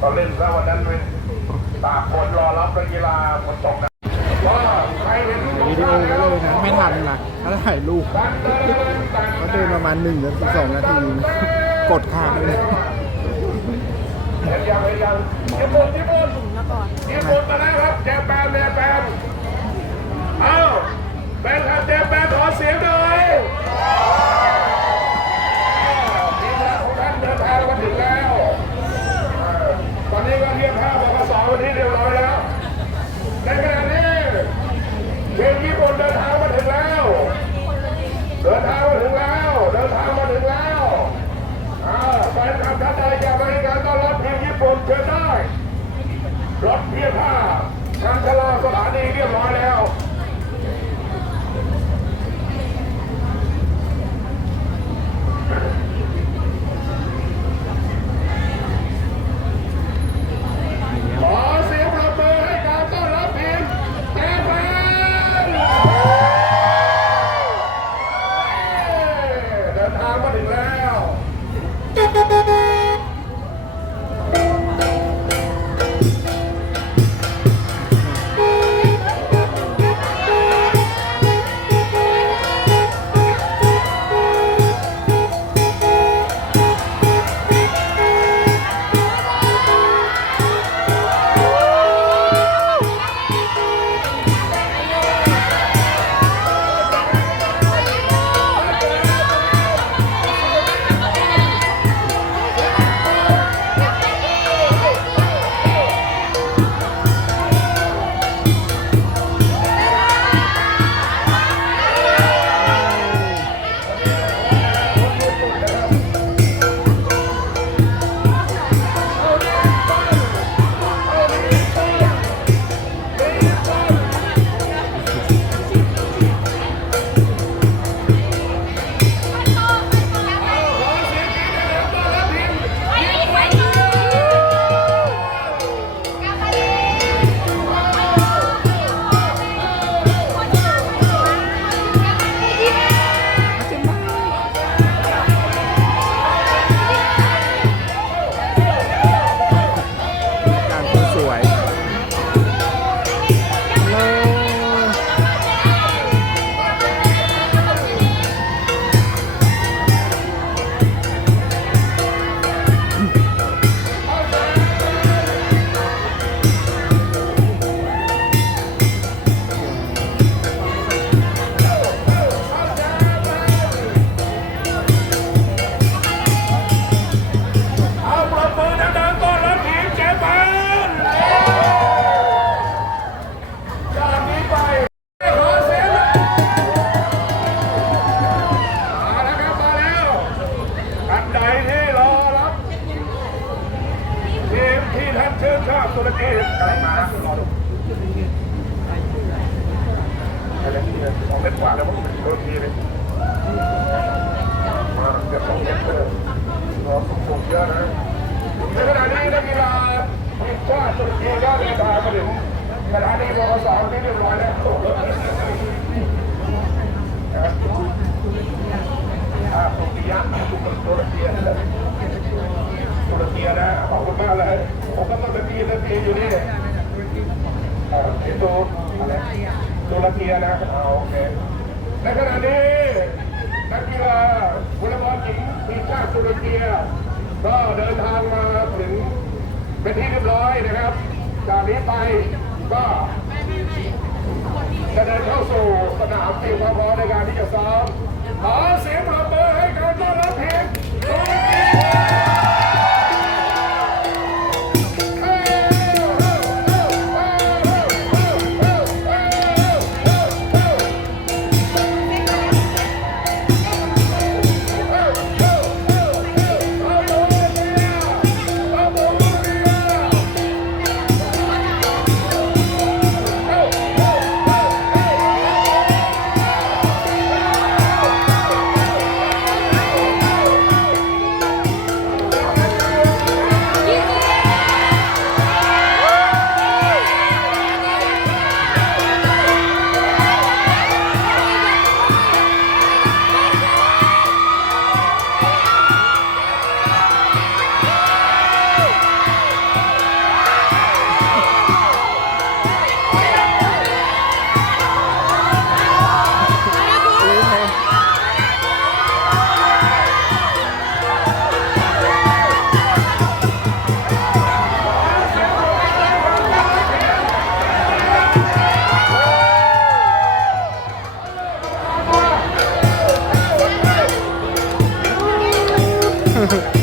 ก็เล่นแล้ววันนั้นเป็นตากฝนรอรับนักกีฬาฝนตกนะก็ใครเห็นลูกวิดีโอไว้เลยนะไม่ทันนะถ้าถ่ายรูปตันเดินตันก็เดินประมาณ1นึ่งถึงสองนาที กดค้างเลยเห็นยังเห็นยังญี่ปุ่นญี่ปุ่นญี่ปุ่นมาแล้วครับเจแปนเจแปนเอ้าเป็นครับเจแปนขอเสียงหน่อยทีมงานของท่านเดินทางมาถึงแล้วเออตอนนี้ก็เรียกภาพบกสวันนี้เรียบร้อยแล้ว ในขณะนี้ทีมญี่ปุ่นเดินทางมาถึงแล้ว เดินทางมาถึงแล้ว เดินทางมาถึงแล้วอ่าแฟนคลับท่านใดอยากบริการต้อนรับทีมญี่ปุ่นเชิญได้ รถเทียผ้าการชลาสถานีเรียบร้อยแล้ว ชื่นชอบตุรกีกำลังมาแล้วรอดูอะไรที่เลยสองเมตรกว่าแล้วมั้งตุรกีเลยมาเกือบสองเมตรเลยรอส่งเยอะนะในขณะนี้นักกีฬาทีมชาติตุรกีก็เดินทางมาถึงสถานีบกสองที่เรียบร้อยแล้วอาตุรกียะตุรตุรกีนะตุรกีนะขอบคุณมากเลยผมก็ต้องเป็นปีเป็นปีอยู่นี่เอ่อที่ตูอะไร ตุรกีนะอ่าโอเคในขณะนี้นักกีฬาวอลเลย์บอลหญิงทีมชาติตุรกีก็เดินทางมาถึงเป็นที่เรียบร้อยนะครับ จากนี้ไปก็จะเดินเข้าสู่สนามเตรียมความพร้อมในการที่จะซ้อมขอเสียงปรบมือให้การต้อนรับที Ha ha ha.